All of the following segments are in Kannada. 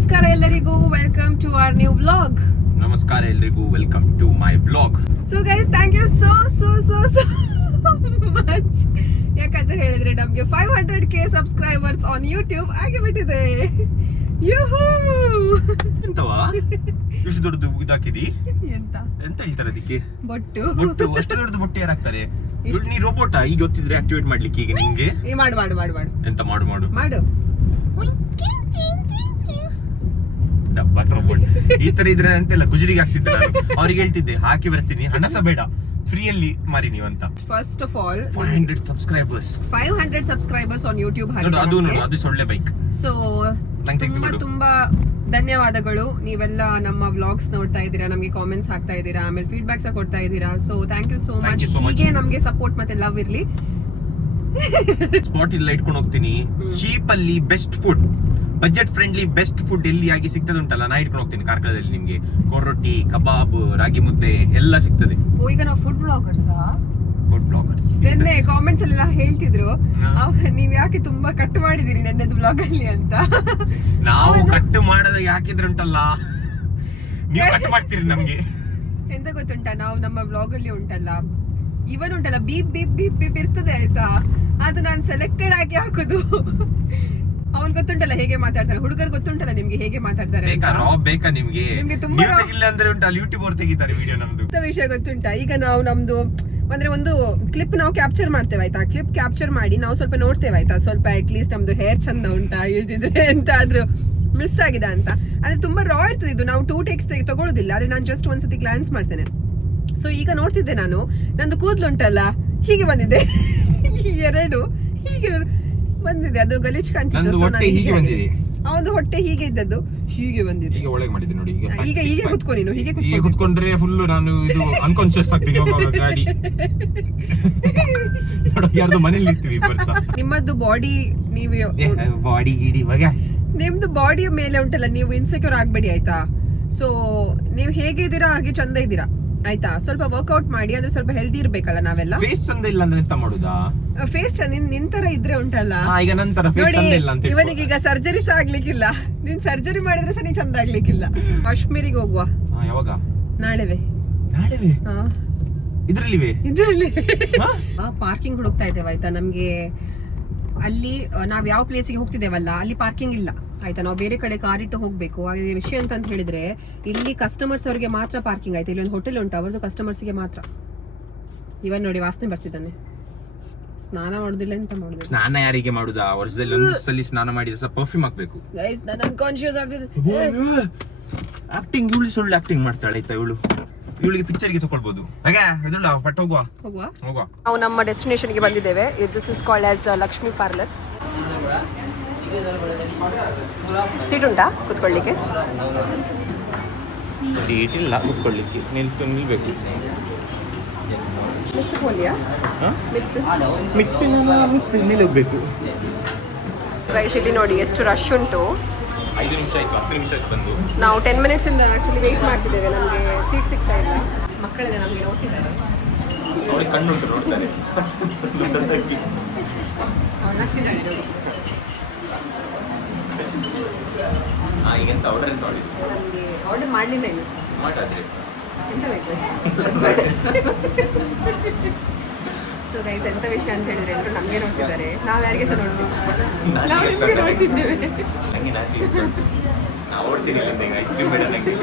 ನಮಸ್ಕಾರ ಎಲ್ಲರಿಗೂ, welcome to our new vlog. ನಮಸ್ಕಾರ ಎಲ್ಲರಿಗೂ, welcome to my vlog. So guys, thank you so much. ಯಾಕಂತ ಹೇಳಿದ್ರೆ ನಮ್ಗೆ 500k ಸಬ್ಸ್ಕ್ರೈಬರ್ಸ್ ಆನ್ ಯೂಟ್ಯೂಬ್ ಆಗಿಬಿಟ್ಟಿದೆ. ಯೂಹೂ! ಎಂತವಾ ಇಷ್ಟು ದೊಡ್ಡದು ಇದಾಕಿದಿ? ಎಂತ ಹೇಳ್ತಾರೆ ಅದಕ್ಕೆ? ಬೊಟ್ಟು. ಅಷ್ಟು ದೊಡ್ಡದು ಬೊಟ್ಟು ಯಾರು ಹಾಕ್ತಾರೆ? ನೀ ರೋಬೋಟ ಈಗ ಗೊತ್ತಿದ್ರೆ ಆಕ್ಟಿವೇಟ್ ಮಾಡ್ಲಿಕ್ಕೆ ಈಗ ನಿಂಗೆ ಮಾಡು ಎಂತ ಮಾಡು ಡಬ್ಬ ರೋಬೋಟ್. ಈ ತರ ಇದ್ರೆ ಅಂತೆಲ್ಲ ಗುಜರಿಗೆ ಆಗ್ತಿದ್ದೆ ನಾನು. ಅವ್ರಿಗೆ ಹೇಳ್ತಿದ್ದೆ ಹಾಕಿ ಬರ್ತೀನಿ, ಹಣ ಸಹ ಬೇಡ, ಫ್ರೀಯಲ್ಲಿ ಮಾರಿ ನೀವು ಅಂತ. First of all 500 subscribers on YouTube. ಅದು ಸೊಳ್ಳೆ ಬೈಕ್. ಸೊ ತುಂಬಾ ಧನ್ಯವಾದಗಳು. ನೀವೆಲ್ಲ ನಮ್ಮ ವ್ಲಾಗ್ಸ್ ನೋಡ್ತಾ ಇದ್ದೀರಾ, ನಮಗೆ ಕಾಮೆಂಟ್ಸ್ ಹಾಕ್ತಾ ಇದ್ದೀರಾ, ಆಮೇಲೆ ಫೀಡ್ಬ್ಯಾಕ್ಸ್ ಕೊಡ್ತಾ ಇದ್ದೀರಾ. So thank you so much. ಹೀಗೆ ನಮಗೆ ಸಪೋರ್ಟ್ ಮತ್ತೆ ಲವ್ ಇರ್ಲಿ. ಸ್ಪಾಟ್ ಇಲ್ಲ ಇಟ್ಕೊಂಡು ಹೋಗ್ತೀನಿ. ಚೀಪ್ ಅಲ್ಲಿ best food, budget friendly best food ಎಲ್ಲಿ ಆಗಿ ಸಿಗ್ತದೆ ಉಂಟಲ್ಲ, ನಾ ಇಟ್ಕೊಂಡು ಹೋಗ್ತೀನಿ. ಕಾರ್ಕಳದಲ್ಲಿ ನಿಮ್ಗೆ ಕೊರೊಟ್ಟಿ, ಕಬಾಬ್, ರಾಗಿ ಮುದ್ದೆ ಎಲ್ಲ ಸಿಗ್ತದೆ. ಈಗ ನಾವು ಫುಡ್ ಬ್ಲಾಗರ್ಸ್ ನಿನ್ನೆ ಕಾಮೆಂಟ್ಸ್ ಎಲ್ಲ ಹೇಳ್ತಿದ್ರು, ನೀವ್ ಯಾಕೆ ತುಂಬಾ ಕಟ್ ಮಾಡಿದಿರಿ ನೆನ್ನೆದು ಬ್ಲಾಗ್ ಅಲ್ಲಿ ಅಂತ. ನಾವು ಕಟ್ ಮಾಡದ ಯಾಕಿದ್ರೆ ಉಂಟಲ್ಲ, ನೀವು ಕಟ್ ಮಾಡ್ತೀರಿ ನಮ್ಗೆ. ಎಂತ ಗೊತ್ತುಂಟಾ, ನಾವು ನಮ್ಮ ಬ್ಲಾಗ್ ಅಲ್ಲಿ ಉಂಟಲ್ಲ, ಇವನ್ ಉಂಟಲ್ಲ ಬೀಪ್ ಬೀಪ್ ಬೀಪ್ ಬೀಪ್ ಇರ್ತದೆ ಆಯ್ತಾ, ಅದು ನಾನು ಸೆಲೆಕ್ಟೆಡ್ ಆಗಿ ಹಾಕುದು. ಅವ್ನ್ ಗೊತ್ತುಂಟಲ್ಲ ಹೇಗೆ ಮಾತಾಡ್ತಾರೆ, ಹುಡುಗರು ಗೊತ್ತುಂಟಲ್ಲ ನಿಮ್ಗೆ ಹೇಗೆ ಮಾತಾಡ್ತಾರೆ. ಬೇಕಾ ನಿಮ್ಗೆ ತುಂಬಾ ಇಲ್ಲ ಅಂದ್ರೆ ಉಂಟಲ್ಲ ಯೂಟ್ಯೂಬ್ ಅವ್ರು ತೆಗಿತಾರೆ ವಿಡಿಯೋ. ನಮ್ದು ವಿಷಯ ಗೊತ್ತುಂಟಾ, ಈಗ ನಾವು ನಮ್ದು ಅಂದ್ರೆ ಒಂದು ಕ್ಲಿಪ್ ನಾವು ಕ್ಯಾಪ್ಚರ್ ಮಾಡ್ತೇವೆ ಆಯ್ತಾ. ಕ್ಲಿಪ್ ಕ್ಯಾಪ್ಚರ್ ಮಾಡಿ ನಾವು ಸ್ವಲ್ಪ ನೋಡ್ತೇವೆ ಆಯ್ತಾ, ಸ್ವಲ್ಪ ಅಟ್ ಲೀಸ್ಟ್ ನಮ್ದು ಹೇರ್ ಚಂದ ಉಂಟಾ, ಇಲ್ದಿದ್ರೆ ಎಂತಾದ್ರೂ ಮಿಸ್ ಆಗಿದೆ ಅಂತ. ಆದ್ರೆ ತುಂಬಾ ರಾ ಇರ್ತದೆ ಇದು, ನಾವು 2 takes ತಗೊಳ್ಳೋದಿಲ್ಲ. ಆದ್ರೆ ನಾನು ಜಸ್ಟ್ ಒಂದ್ಸತಿ ಗ್ಲಾನ್ಸ್ ಮಾಡ್ತೇನೆ. ಸೊ ಈಗ ನೋಡ್ತಿದ್ದೆ ನಾನು, ನಂದು ಕೂದಲು ಉಂಟಲ್ಲ ಹೀಗೆ ಬಂದಿದೆ, ಎರಡು ಹೀಗೆ ಬಂದಿದೆ, ಅದು ಗಲೀಜ್ ಕಾಣ್ತಿತ್ತು. ಅವನು ಹೊಟ್ಟೆ ಹೀಗೆ ಇದ್ದದ್ದು ಹೀಗೆ ಬಂದಿದೆ. ಈಗ ಒಳಗೆ ಮಾಡಿದೆ ನೋಡಿ. ಈಗ ಹೀಗೆ ಕುತ್ಕೊ ನೀನು, ಹೀಗೆ ಕುತ್ಕೊಂಡ್ರೆ ಫುಲ್ ನಾನು ಇದು ಅನ್ಕಾನ್ಶಿಯಸ್ ಆಗ್ತೀನಿ. ಗಾಡಿ ಯಾರ್ದು ಮನೇಲಿ ಇರ್ತೀವಿ ಬರ್ಸ. ನಿಮ್ಮದು ಬಾಡಿ, ನೀವು ಬಾಡಿ ಗಿಡಿ ಬಗ್ಗೆ ನಿಮ್ದು ಬಾಡಿಯ ಮೇಲೆ ಉಂಟಲ್ಲ, ನೀವು ಇನ್ಸೆಕ್ಯೂರ್ ಆಗ್ಬೇಡಿ ಆಯ್ತಾ. ಸೊ ನೀವು ಹೇಗೆ ಇದ್ದೀರಾ ಹಾಗೆ ಚಂದ ಇದ್ದೀರಾ ಆಯ್ತಾ. ಸ್ವಲ್ಪ ವರ್ಕೌಟ್ ಮಾಡಿ, ಅಂದ್ರೆ ಸ್ವಲ್ಪ ಹೆಲ್ದಿ ಇರ್ಬೇಕಲ್ಲ ನಾವೆಲ್ಲ. ಫೇಸ್ ಚಂದ ಇಲ್ಲ ಅಂದ್ರೆ ಎಂತ ಮಾಡುದಾ? ಫೇಸ್ ನಿಂತರ ಇದ್ರೆ ಉಂಟಲ್ಲ. ಈಗ ನಂತರ ಫೇಸ್ ಚಂದ ಇಲ್ಲ ಅಂತ ಇವನಿಗೆ ಈಗ ಸರ್ಜರಿ ಸಹ ಆಗ್ಲಿಕ್ಕಿಲ್ಲ. ನೀನ್ ಸರ್ಜರಿ ಮಾಡಿದ್ರೆ ಸಹ ನೀನ್ ಚಂದ ಆಗ್ಲಿಕ್ಕಿಲ್ಲ. ಕಾಶ್ಮೀರಿಗೆ ಹೋಗುವ. ಯಾವಾಗ? ನಾಳೆವೆ. ಇದ್ರಲ್ಲಿ ಪಾರ್ಕಿಂಗ್ ಹುಡುಕ್ತಾ ಇದ್ದೇವೆ ಆಯ್ತಾ. ನಮ್ಗೆ ಅಲ್ಲಿ ನಾವ್ ಯಾವ ಪ್ಲೇಸಿಗೆ ಹೋಗ್ತಿದ್ದೇವಲ್ಲ ಅಲ್ಲಿ ಪಾರ್ಕಿಂಗ್ ಇಲ್ಲ ಆಯ್ತಾ. ನಾವು ಬೇರೆ ಕಡೆ ಕಾರ್ ಇಟ್ಟು ಹೋಗ್ಬೇಕು. ಹಾಗೆ ವಿಷಯ ಅಂತ ಹೇಳಿದ್ರೆ ಇಲ್ಲಿ ಕಸ್ಟಮರ್ಸ್ ಅವರಿಗೆ ಮಾತ್ರ ಪಾರ್ಕಿಂಗ್ ಆಯ್ತು. ಇಲ್ಲಿ ಒಂದು ಹೋಟೆಲ್ ಉಂಟು, ಅವ್ರದ್ದು ಕಸ್ಟಮರ್ಸ್ಗೆ ಮಾತ್ರ. ಇವನ್ ನೋಡಿ ವಾಸನೆ ಬರ್ತಿದ್ದಾನೆ. ಸ್ನಾನ ಮಾಡುದಿಲ್ಲ, ಎಂತ ಮಾಡುದಿಲ್ಲ. ಸ್ನಾನ ಯಾರಿಗೆ ಮಾಡುದಾ? ವರ್ಷದಲ್ಲಿ ಒಂದು ಸಲ ಸ್ನಾನ ಮಾಡಿದ್ರೆ ಸ್ವಲ್ಪ ಪರ್ಫ್ಯೂಮ್ ಹಾಕ್ಬೇಕು. ಗೈಸ್, ನಾನು ಅನ್ಕಾನ್ಶಿಯಸ್ ಆಗ್ತಿದೆ. ಆಕ್ಟಿಂಗ್ ಇವಳು ಸುಳ್ಳು ಆಕ್ಟಿಂಗ್ ಮಾಡ್ತಾಳೆ ಆಯ್ತಾ. ಇವಳಿಗೆ ಪಿಕ್ಚರ್ಗೆ ತಗೊಳ್ಬಹುದು. ಪಟ್ಟ ಹೋಗುವ. ನಾವು ನಮ್ಮ ಡೆಸ್ಟಿನೇಷನ್ ಗೆ ಬಂದಿದ್ದೇವೆ. This is called as Lakshmi parlour. Seat ಉಂಟಾ ಕುತ್ಕೊಳ್ಳಿಕ್ಕೆ? ಸೀಟ್ ಇಲ್ಲ ಕುತ್ಕೊಳ್ಳಿಕ್ಕೆ, ನಿಲ್ಬೇಕು. ನಿಲ್ಲಬೇಕು. ಗೈಸ್, ಇಲ್ಲಿ ನೋಡಿ ಎಷ್ಟು ರಶ್ ಉಂಟು. 5 ನಿಮಿಷ ಆಯ್ತು, 10 ನಿಮಿಷ ಆಯ್ತು ಬಂದು. ನಾವು 10 minutes ಇಂದ ಆಕ್ಚುಲಿ ವೇಟ್ ಮಾಡ್ತಿದ್ದೇವೆ. ನಮಗೆ ಸೀಟ್ ಸಿಗ್ತಾ ಇಲ್ಲ. ಮಕ್ಕಳೆಲ್ಲ ನಮಗೆ ನೋಡ್ತಿದ್ದಾರೆ. ಅವ್ರಿಗೆ ಕಣ್ಣುಂಟು, ನೋಡ್ತಾರೆ. ಈಗೆಂತ ಆರ್ಡರ್ ಎಂತ ಮಾಡಿದ್ರು? ನನಗೆ ಆರ್ಡರ್ ಮಾಡಲಿಲ್ಲ ಇನ್ನು ಸಹ. ಮಾಡಾದ್ರೆ ಎಂತ ಬೇಕು? ಸೊ ಗೈಸ್, ಎಂತ ವಿಷಯ ಅಂತ ಹೇಳಿದ್ರೆ ಎಲ್ಲರೂ ನಮಗೆ ನೋಡ್ತಿದ್ದಾರೆ. ನಾವು ಯಾರಿಗೆ ಸಹ ನೋಡ್ತೀವಿ, ನಾವು ನಿಮಗೆ ನೋಡ್ತಿದ್ದೇವೆ. ನಂಗೆ ನಾಚಿಕೆ ಉಂಟು. ನಾವು ಓಡ್ತೀನಿ ಐಸ್ ಕ್ರೀಮ್ ಬೇಡ ನಂಗೆ.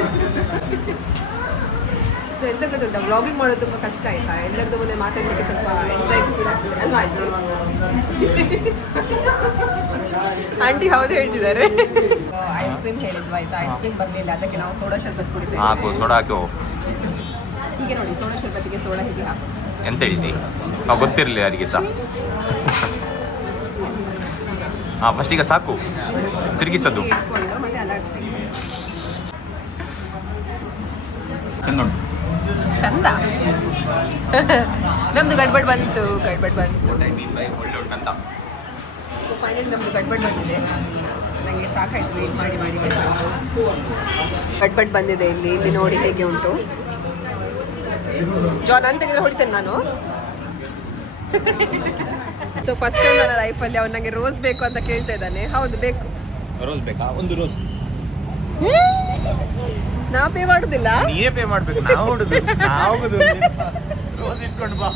ಸೊ ಎಂತ ಗೊತ್ತುಂಟಾ, ವ್ಲಾಗಿಂಗ್ ಮಾಡೋದು ತುಂಬ ಕಷ್ಟ ಆಯ್ತಾ. ಎಲ್ಲರದ್ದು ಮುಂದೆ ಮಾತಾಡಲಿಕ್ಕೆ ಸ್ವಲ್ಪ ಎನ್ಸೈಟಿ ಫೀಲ್ ಆಗ್ತದೆ ಅಲ್ವಾ ಆಂಟಿ? ಹೌದು ಹೇಳ್ತಿದ್ದಾರೆ. ಐಸ್ ಕ್ರೀಮ್ ಹೇಳಿದ್ವು ಆಯ್ತಾ, ಐಸ್ ಕ್ರೀಮ್ ಬರಲಿಲ್ಲ. ಅದಕ್ಕೆ ನಾವು ಸೋಡಾ ಶರ್ಬತ್ ಕುಡಿತೇವೆ. ಹೀಗೆ ನೋಡಿ, ಸೋಡಾ ಶರ್ಬತ್ತಿಗೆ ಸೋಡಾ ಹೀಗೆ ಹಾಕು. ಎಂತ ಹೇಳಿದ್ವಿ ನಾವು ಗೊತ್ತಿರಲಿಲ್ಲ ಯಾರಿಗೆ ಸಹ. ಫಸ್ಟ್ ಈಗ ಸಾಕು ತಿರುಗಿಸೋದು. ಇಟ್ಕೊಂಡು ಮತ್ತೆ ಅಲಾಡಿಸ್ಬೇಕು. ಚಂದ. ನಮ್ದು ಗಡ್ಬಡ್ ಬಂತು. ಸೊ ಫೈನಲಿ ನಮ್ದು ಗಡ್ಬಡ್ ಬಂದಿದೆ. ನನಗೆ ಸಾಕಾಯ್ತು ವೇಟ್ ಮಾಡಿ. ಗಡ್ಬಡ್ ಬಂದಿದೆ. ಇಲ್ಲಿ ನೋಡಿ ಹೇಗೆ ಉಂಟು. ಜಾನ್ ಅಂತ ತೆಗೆದ್ರೆ ಹೊಡಿತೇನೆ ನಾನು. ಸೊ ಫಸ್ಟ್ ಟೈಮ್ ನನ್ನ ಲೈಫಲ್ಲಿ ಅವ್ನು ನನಗೆ ರೋಸ್ ಬೇಕು ಅಂತ ಕೇಳ್ತಾ ಇದ್ದಾನೆ. ಹೌದು ಬೇಕು. ರೋಸ್ ಬೇಕಾ? ಒಂದು ರೋಸ್ ನಾ ಪೇ ಮಾಡುದಿಲ್ಲ. ನೀನೇ ಪೇ ಮಾಡ್ಬೇಕು. ನಾವು ರೋಸ್ ಇಟ್ಕೊಂಡು ಬಾ.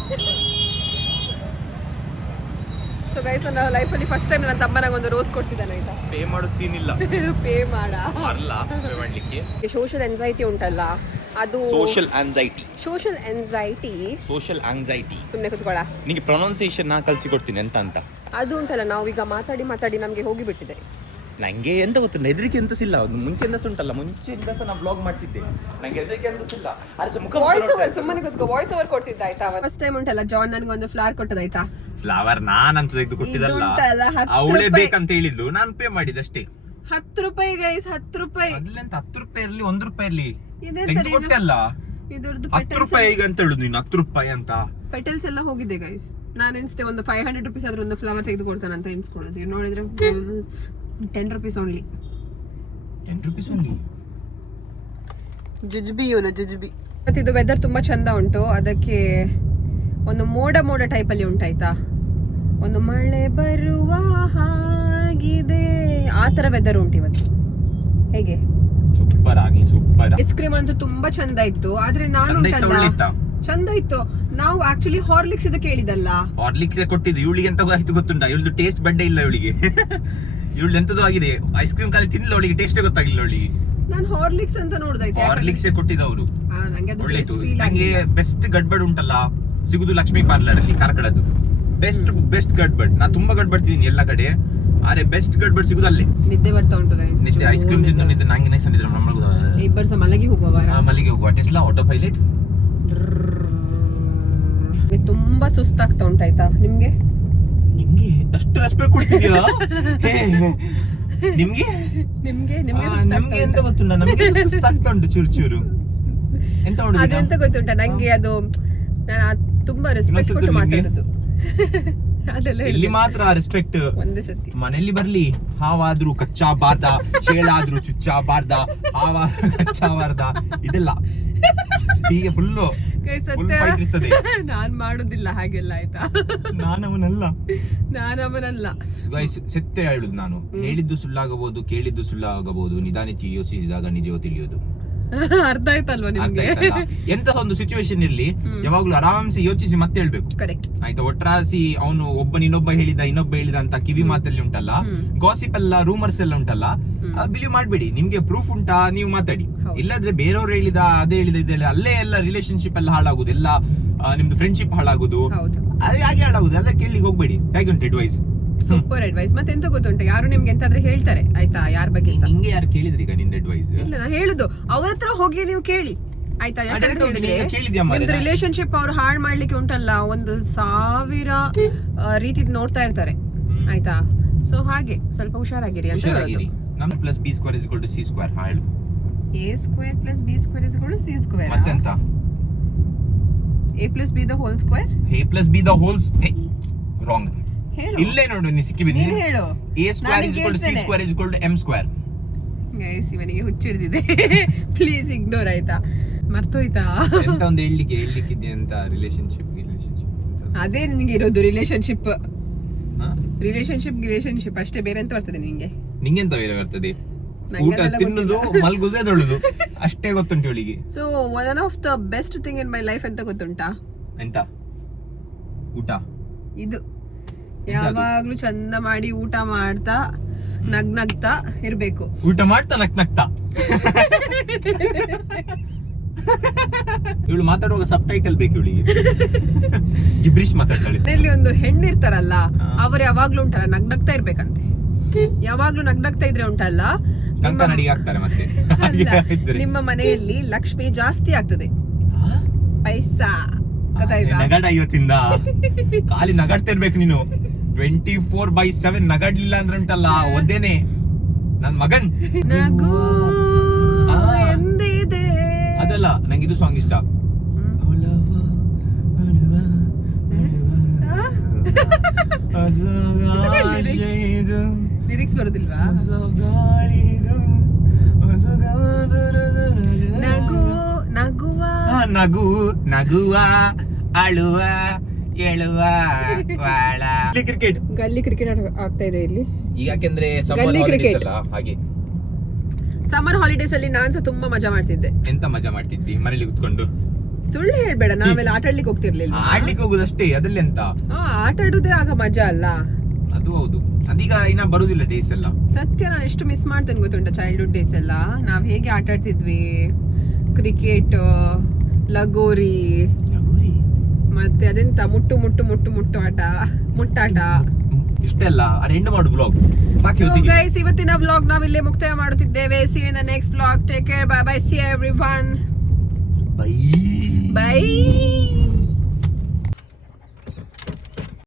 ಸೊ ಗೈಸ್, ನನ್ನ ಲೈಫಲ್ಲಿ ಫಸ್ಟ್ ಟೈಮ್ ನನ್ನ ತಮ್ಮ ನಂಗೆ ಒಂದು ರೋಸ್ ಕೊಡ್ತಿದ್ದಾನೆ ಆಯ್ತಾ. ಪೇ ಮಾಡೋದು ಸೀನ್ ಇಲ್ಲ. ಪೇ ಮಾಡ ಅಲ್ಲ, ಪೇ ಮಾಡ್ಲಿಕ್ಕೆ. ಸೋಷಿಯಲ್ ಆಂಗ್ಸೈಟಿ ಉಂಟಲ್ಲ, ಅದು ಸೋಷಿಯಲ್ ಆಂಗ್ಸೈಟಿ ಸುಮ್ಮನೆ ಕುತ್ಕೊಳ್ಳ. ನಿಮಗೆ ಪ್ರೊನೌನ್ಸಿಯೇಷನ್ ನಾ ಕಲ್ಸಿ ಕೊಡ್ತೀನಿ ಎಂತ ಅಂತ. ಅದು ಉಂಟಲ್ಲ, ನಾವೀಗ ಮಾತಾಡಿ ನಮಗೆ ಹೋಗಿ ಬಿಟ್ಟಿದೆ. ನಂಗೆ ಎಂತ ಗೊತ್ತಿಲ್ಲ, ಹೆದರಿಕೆ ಎಂತಸಿಲ್ಲ. ಮುಂಚೆಯಿಂದ ಉಂಟಲ್ಲ, ಮುಂಚೆಯಿಂದ ಸಹ ನಾ ಬ್ಲಾಗ್ ಮಾಡ್ತಿದ್ದೆ. ನಂಗೆ ಹೆದರಿಕೆ ಎಂತಸಿಲ್ಲ. ವಾಯ್ಸ್ ಓವರ್ ಸುಮ್ಮನೆ ಕುತ್ಕೋ, ವಾಯ್ಸ್ ಓವರ್ ಕೊಡ್ತಿದ್ದ ಆಯ್ತಾ. ಫಸ್ಟ್ ಟೈಮ್ ಉಂಟಲ್ಲ, ಜಾನ್ ನನಗೆ ಒಂದು ಫ್ಲವರ್ ಕೊಟ್ಟದಾಯ್ತಾ. ಫ್ಲವರ್ ನಾನಂತ ತೆಗೆದು ಕೊಟ್ಟಿದ್ದಲ್ಲ, ಅವಳೇ ಬೇಕಂತ ಹೇಳಿದ್ದು, ನಾನು ಪೇ ಮಾಡಿದಷ್ಟೇ. 10 ರೂಪಾಯಿ ಗೈಸ್, 10 ರೂಪಾಯಿ. ಅದ್ಲೆಂತ 10 ರೂಪಾಯಿ ಇರ್ಲಿ 1 ರೂಪಾಯಿ ಇರ್ಲಿ ಇದೆ ತೆಗೆದು ಕೊಟ್ಟಲ್ಲ. ಇದ್ರದ್ದು 10 ರೂಪಾಯಿ ಈಗ ಅಂತ ಹೇಳುದು ನೀನು, 10 ರೂಪಾಯಿ ಅಂತ. ಪೆಟಲ್ಸ್ ಎಲ್ಲ ಹೋಗಿದೆ ಗೈಸ್. ನಾನು ಎನ್ಸ್ತೆ ಒಂದು 500 ರುಪೀಸ್ ಆದ್ರೂ ಒಂದು ಫ್ಲವರ್ ತೆಗೆದು ಕೊಡ್ತಾನೆ ಅಂತ ಎನ್ಸ್ಕೊಳ್ಳೋದು. ನೋಡಿದ್ರೆ 10 ರೂಪೀಸ್ ಓನ್ಲಿ. 10 rupees only. ಜುಜ್ಬಿ ಮತ್ತೆ ಇದು ವೆದರ್ ತುಂಬಾ ಚಂದ ಉಂಟು. ಅದಕ್ಕೆ ಒಂದು ಮೋಡ ಟೈಪ್ ಅಲ್ಲಿ ಉಂಟಾಯ್ತಾ, ಒಂದು ಮಳೆ ಬರುವ ಹಾಗಿದೆ, ಆ ತರ ವೆದರ್ ಉಂಟು ಇವತ್ತು. ಹೇಗೆ ಸೂಪರ್ ಐಸ್ ಕ್ರೀಮ್ ಅಂತೂ ತುಂಬಾ ಚಂದ ಇತ್ತು. ಆದ್ರೆ ನಾನು ಚಂದ ಇತ್ತು. ನಾವು ಆಕ್ಚುಲಿ ಹಾರ್ಲಿಕ್ಸ್ ಇದು ಕೇಳಿದಲ್ಲ, ಹಾರ್ಲಿಕ್ಸ್ ಕೊಟ್ಟಿದ್ದು. ಇವಳಿಗೆ ಎಂತ ಆಯ್ತು ಗೊತ್ತುಂಟಾ, ಇವಳದು ಟೇಸ್ಟ್ ಬಡ್ಡೆ ಇಲ್ಲ ಇವಳಿಗೆ. ಇವಳು ಎಂತದ್ದು ಆಗಿದೆ, ಐಸ್ ಕ್ರೀಮ್ ಖಾಲಿ ತಿನ್ನಲ್ಲ, ಅವಳಿಗೆ ಟೇಸ್ಟೇ ಗೊತ್ತಾಗಿಲ್ಲ ಅವಳಿಗೆ. ನಾನು ಹಾರ್ಲಿಕ್ಸ್ ಅಂತ ನೋಡ್ದೈತೆ, ಹಾರ್ಲಿಕ್ಸ್ ಕೊಟ್ಟಿದ್ದವರು. ಒಳ್ಳೆದು. ನಂಗೆ ಬೆಸ್ಟ್ ಗಡ್ಬಡ್ ಉಂಟಲ್ಲ ಸಿಗುದು ಲಕ್ಷ್ಮೀ ಪಾರ್ಲರ್ ಅಲ್ಲಿ ಕಾರ್ಕಳದ್ದು. ಬೆಸ್ಟ್ ಗಡ್ಬಡ್. ನಾ ತುಂಬಾ ಗಡ್ಬಡ್ತಿದ್ದೀನಿ ಎಲ್ಲ ಕಡೆ, ಆದ್ರೆ ಬೆಸ್ಟ್ ಗಡ್ಬಡ್ ಸಿಗುದು ಅಲ್ಲೇ. ನಿದ್ದೆ ಬರ್ತಾ ಉಂಟು ನಿದ್ದೆ. ಐಸ್ ಕ್ರೀಮ್ ತಿಂದು ನಿದ್ದೆ. ನಂಗೆ ನೈಸ್ ಅಂದಿದ್ರು ಇಬ್ಬರು ಸಹ ಮಲಗಿ ಹೋಗುವ ಟೆಸ್ಲಾ ಆಟೋ ಪೈಲಟ್. ತುಂಬಾ ಸುಸ್ತಾಗ್ತಾ ಉಂಟಾಯ್ತಾ ನಿಮ್ಗೆ ಅಷ್ಟು ರೆಸ್ಪೆಕ್ಟ್ ಕೊಡ್ತಿದ್ಯಾ ನಿಮ್ಗೆ ಎಂತ ಗೊತ್ತುಂಟ, ನಮ್ಗೆ ಸುಸ್ತಾಗ್ತಾ ಉಂಟು ಚೂರು. ಎಂತ ಅದೆಂತ ಗೊತ್ತುಂಟ ನಂಗೆ, ಅದು ನಾನು ತುಂಬಾ ರೆಸ್ಪೆಕ್ಟ್ ಕೊಟ್ಟು ಮಾತಾಡೋದು. ಅದೆಲ್ಲ ಇಲ್ಲಿ ಮಾತ್ರ ರೆಸ್ಪೆಕ್ಟ್. ಒಂದೇ ಸತಿ ಮನೆಯಲ್ಲಿ ಬರ್ಲಿ, ಹಾವಾದ್ರೂ ಕಚ್ಚಾ ಬಾರ್ದ, ಚೇಳಾದ್ರೂ ಚುಚ್ಚಾ ಬಾರ್ದ, ಹಾವಾದ್ರೂ ಕಚ್ಚಾ ಬಾರ್ದ, ಇದೆಲ್ಲ ಹೀಗೆ ಫುಲ್ಲು ಇರ್ತದೆ. ನಾನ್ ಮಾಡುದಿಲ್ಲ ಹಾಗೆಲ್ಲ ಆಯ್ತಾ. ನಾನವನಲ್ಲ. ಸತ್ಯ ಹೇಳುದು ನಾನು. ಹೇಳಿದ್ದು ಸುಳ್ಳಾಗಬಹುದು, ಕೇಳಿದ್ದು ಸುಳ್ಳಾಗಬಹುದು, ನಿಧಾನಿಸಿ ಯೋಚಿಸಿದಾಗ ನಿಜವೋ ತಿಳಿಯೋದು. ಅರ್ಥ ಆಯ್ತಲ್ವಾ ನಿಮ್ಗೆ? ಎಂತ ಒಂದು ಸಿಚುವೇಶನ್ ಇರ್ಲಿ, ಯಾವಾಗ್ಲೂ ಆರಾಮ್ಸೆ ಯೋಚಿಸಿ ಮತ್ತೆ ಹೇಳ್ಬೇಕು. ಕರೆಕ್ಟ್ ಆಯ್ತಾ. ಒಟ್ರಾಸಿ ಅವನು ಇನ್ನೊಬ್ಬ ಹೇಳಿದ ಅಂತ ಕಿವಿ ಮಾತಲ್ಲಿ ಉಂಟಲ್ಲ, ಗಾಸಿಪ್ ಎಲ್ಲ, ರೂಮರ್ಸ್ ಎಲ್ಲ ಉಂಟಲ್ಲ, ಬಿಲೀವ್ ಮಾಡ್ಬೇಡಿ. ನಿಮ್ಗೆ ಪ್ರೂಫ್ ಉಂಟಾ ನೀವು ಮಾತಾಡಿ. ಇಲ್ಲಾದ್ರೆ ಬೇರೆಯವ್ರು ಅದೇ ಹೇಳಿದ ಅಲ್ಲೇ ಎಲ್ಲ ರಿಲೇಶನ್ಶಿಪ್ ಎಲ್ಲ ಹಾಳಾಗುದು, ಎಲ್ಲ ನಿಮ್ದು ಫ್ರೆಂಡ್ಶಿಪ್ ಹಾಳಾಗುದು, ಅದೇ ಹಾಗೆ ಹಾಳಾಗುದು. ಎಲ್ಲ ಕೇಳಿ ಹೋಗ್ಬೇಡಿ. ಹೇಗೆ ಉಂಟು ಅಡ್ವೈಸ್? Super advice. ಮತ್ತೆ ಎಂತ ಗೊತ್ತುಂಟು, ಯಾರು ನಿಮ್ಗೆ ಎಂತಾದ್ರೆ ಹೇಳ್ತಾರೆ ಆಯ್ತಾ, ಯಾರ ಬಗ್ಗೆ ನಿಂಗೆ ಯಾರು ಕೇಳಿದ್ರಿ ಈಗ ನಿಂದ ಅಡ್ವೈಸ್? ಇಲ್ಲ, ನಾ ಹೇಳುದು ಅವ್ರ ಹತ್ರ ಹೋಗಿ ನೀವು ಕೇಳಿ ಆಯ್ತಾ. ಯಾಕಂದ್ರೆ ರಿಲೇಶನ್ಶಿಪ್ ಅವ್ರು ಹಾಳು ಮಾಡ್ಲಿಕ್ಕೆ ಉಂಟಲ್ಲ 1000 ರೀತಿ ನೋಡ್ತಾ ಇರ್ತಾರೆ ಆಯ್ತಾ. ಸೊ ಹಾಗೆ ಸ್ವಲ್ಪ ಹುಷಾರಾಗಿರಿ ಅಂತ ಹೇಳೋದು. ನಮ್ plus b square is equal to c square. ಹಾಳು a square plus b square is equal to c square. ಮತ್ತೆಂತ? a plus b the whole square. a plus b the whole wrong. ಇಲ್ಲೇ ನೋಡು, ನೀ ಸಿಕ್ಕಿಬಿದ್ದಿ. ಹೇಳು. a square is equal to c square is equal to m square. Guys, ಇವನಿಗೆ ಹುಚ್ಚಿಡ್ದಿದೆ. ಪ್ಲೀಸ್ ಇಗ್ನೋರ್ ಆಯ್ತಾ, ಮರ್ತೋಯ್ತಾ? ಎಂತ ಒಂದು ಹೇಳಿಕ್ಕಿದ್ದೆ ಅಂತ. ರಿಲೇಶನ್ಶಿಪ್ ಅದೇ ನಿನಗೆ ಇರೋದು ರಿಲೇಶನ್ಶಿಪ್ ಅಷ್ಟೇ, ಬೇರೆ ಎಂತ ಬರ್ತದೆ ನಿಂಗೆ? ನಿಂಗೆಂತ ಬೇರೆ ಬರ್ತದೆ? ಊಟ ತಿನ್ನುದು, ಮಲ್ಗುದು, ಎದೊಳುದು ಅಷ್ಟೇ ಗೊತ್ತುಂಟು ಇವಳಿಗೆ. So one of the best thing in my life ಎಂತ ಗೊತ್ತುಂಟಾ? ಎಂತ? ಊಟ. ಇದು ಯಾವಾಗ್ಲೂ ಚಂದ ಮಾಡಿ ಊಟ ಮಾಡ್ತಾ ನಗ್ನಗ್ತಾ ಇರ್ಬೇಕು. ಊಟ ಮಾಡ್ತಾ ನಗ್ನಗ್ತಾ. ಇವಳು ಮಾತಾಡುವಾಗ ಸಬ್ ಟೈಟಲ್ ಬೇಕು ಇವಳಿಗೆ. ಗಿಬ್ರಿಶ್ ಮಾತಾಡ್ತಾಳೆ. ಇಲ್ಲಿ ಒಂದು ಹೆಣ್ಣಿರ್ತಾರಲ್ಲ, ಅವ್ರು ಯಾವಾಗ್ಲೂ ಉಂಟಲ್ಲ ನಗ್ನಗ್ತಾ ಇರ್ಬೇಕಂತೆ. ಯಾವಾಗ್ಲೂ ನಗ್ನಗ್ತಾ ಇದ್ರೆ ಉಂಟಲ್ಲ, ನಿಮ್ಮ ಮನೆಯಲ್ಲಿ ಲಕ್ಷ್ಮಿ ಜಾಸ್ತಿ ಆಗ್ತದೆ. ಪೈಸಾ ನಗಡ ಇವತ್ತಿಂದ ಖಾಲಿ ನಗಾಡ್ತಾ ಇರ್ಬೇಕು ನೀನು. 24/7 ನಗಾಡ್ಲಿಲ್ಲ ಅಂದ್ರೆ ಉಂಟಲ್ಲ ಒದ್ದೇನೆ ನನ್ ಮಗನ್. ಅದಲ್ಲ, ನಂಗೆ ಇದು ಸಾಂಗ್ ಇಷ್ಟ. ಲಿರಿಕ್ಸ್ ಬರುದಿಲ್ವಾ? ನಗುವ ಅಳುವ ಎಳುವ ವಾಳ. ಗಲ್ಲಿ ಕ್ರಿಕೆಟ್ ಆಗ್ತಾ ಇದೆ ಇಲ್ಲಿ ಈಗ, ಯಾಕೆಂದ್ರೆ ಗಲ್ಲಿ ಕ್ರಿಕೆಟ್ ಹಾಗೆ ಸಮ್ಮರ್ ಹಾಲಿಡೇಸ್ ಅಲ್ಲಿ ನಾನ್ ಸಹ ತುಂಬಾ ಮಜಾ ಮಾಡ್ತಿದ್ದೆ. ಎಂತ ಮಜಾ ಮಾಡ್ತಿದ್ದಿ ಮನೇಲಿ ಕುತ್ಕೊಂಡು? ಸುಳ್ಳು ಹೇಳ್ಬೇಡ, ನಾವೆಲ್ಲ ಆಟ ಆಡ್ಲಿಕ್ಕೆ ಹೋಗ್ತಿರ್ಲಿಲ್ಲ. ಆಡ್ಲಿಕ್ಕೆ ಹೋಗುದಷ್ಟೇ, ಅದ್ರಲ್ಲಿ ಎಂತ? ಆಟ ಆಡುದೇ ಆಗ ಮಜಾ ಅಲ್ಲ. ಅದು ಹೌದು, ಅದೀಗ ಇನ್ನ ಬರುದಿಲ್ಲ ಡೇಸ್ ಎಲ್ಲ. ಸತ್ಯ, ನಾನು ಎಷ್ಟು ಮಿಸ್ ಮಾಡ್ತೇನೆ ಗೊತ್ತುಂಟ ಚೈಲ್ಡ್ಹುಡ್ ಡೇಸ್ ಎಲ್ಲ. ನಾವ್ ಹೇಗೆ ಆಟ ಆಡ್ತಿದ್ವಿ, ಕ್ರಿಕೆಟ್, ಲಗೋರಿ, ಮತ್ತೆ ಅದೆಂತ ಮುಟ್ಟು ಮುಟ್ಟು ಮುಟ್ಟು ಮುಟ್ಟು ಆಟ, ಮುಟ್ಟಾಟ, ಇಷ್ಟೆಲ್ಲ. ಎಂಡ್ ಮಾಡು ಬ್ಲಾಗ್ ಸಾಕು. ಗೈಸ್, ಇವತ್ತಿನ ವ್ಲಾಗ್ ನಾವ್ ಇಲ್ಲೇ ಮುಕ್ತಾಯ ಮಾಡುತ್ತಿದ್ದೇವೆ. See you in the next vlog. Take care. Bye bye. See you everyone. Bye. Bye.